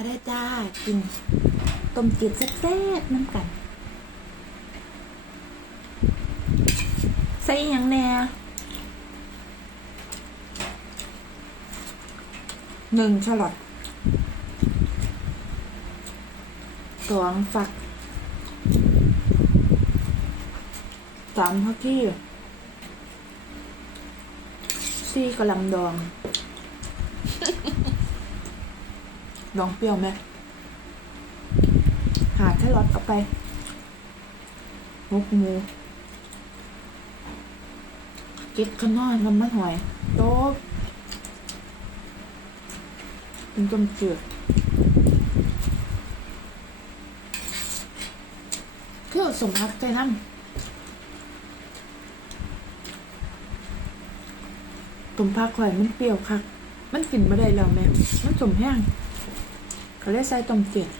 อะไรจ้ากินต้มจืดแซ่บๆน้ำกัน ใส่อหยังแน่หนึ่งฉลอดสองฝักสามพักที่สี่กะลำดอง ลองเปรี้ยวไหมหาแครอทเอาไปหมกหมูเก็ดขางน้อยน้ำมันหอยโต๊ะเป็นต้มจืดคือสมพักใจน้ำต้มพักข่อยมันเปรี้ยวคัก มันกินไม่ได้แล้วแม่ มันสมแห้ง เขาเรียกใส่ต้มเจียด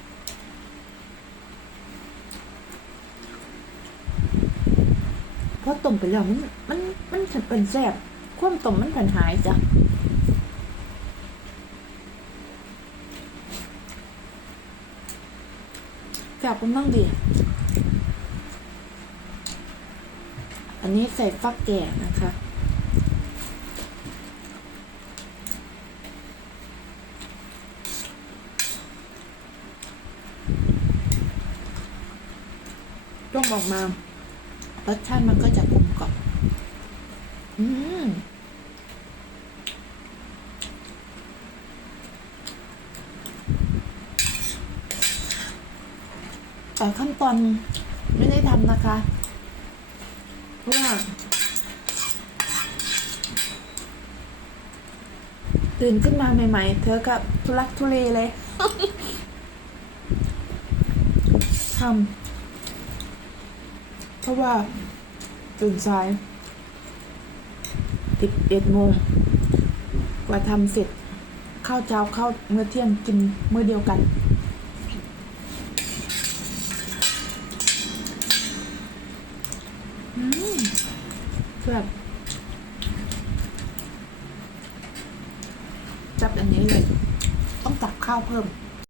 เพราะต้มไปแล้วมันมันมันฉันเป็นแซ่บความต้มมันผันหายจ้ะแซ่บมันต้องดี อันนี้ใส่ฟักแก่นะคะ ต้มออกมารสชาติมันก็จะกลมกล่อมอืมแต่ขั้นตอนไม่ได้ทำนะคะ เพราะว่าตื่นขึ้นมาใหม่ ๆ เธอกับทุลักทุเลเลยทำ ราะว่าตื่นสายสิบเอ็ดโมงกว่าทำเสร็จข้าวเช้าข้าวเมื่อเที่ยงกินเมื่อเดียวกันอืมแบบจับอันนี้เลย ต้องตักข้าวเพิ่ม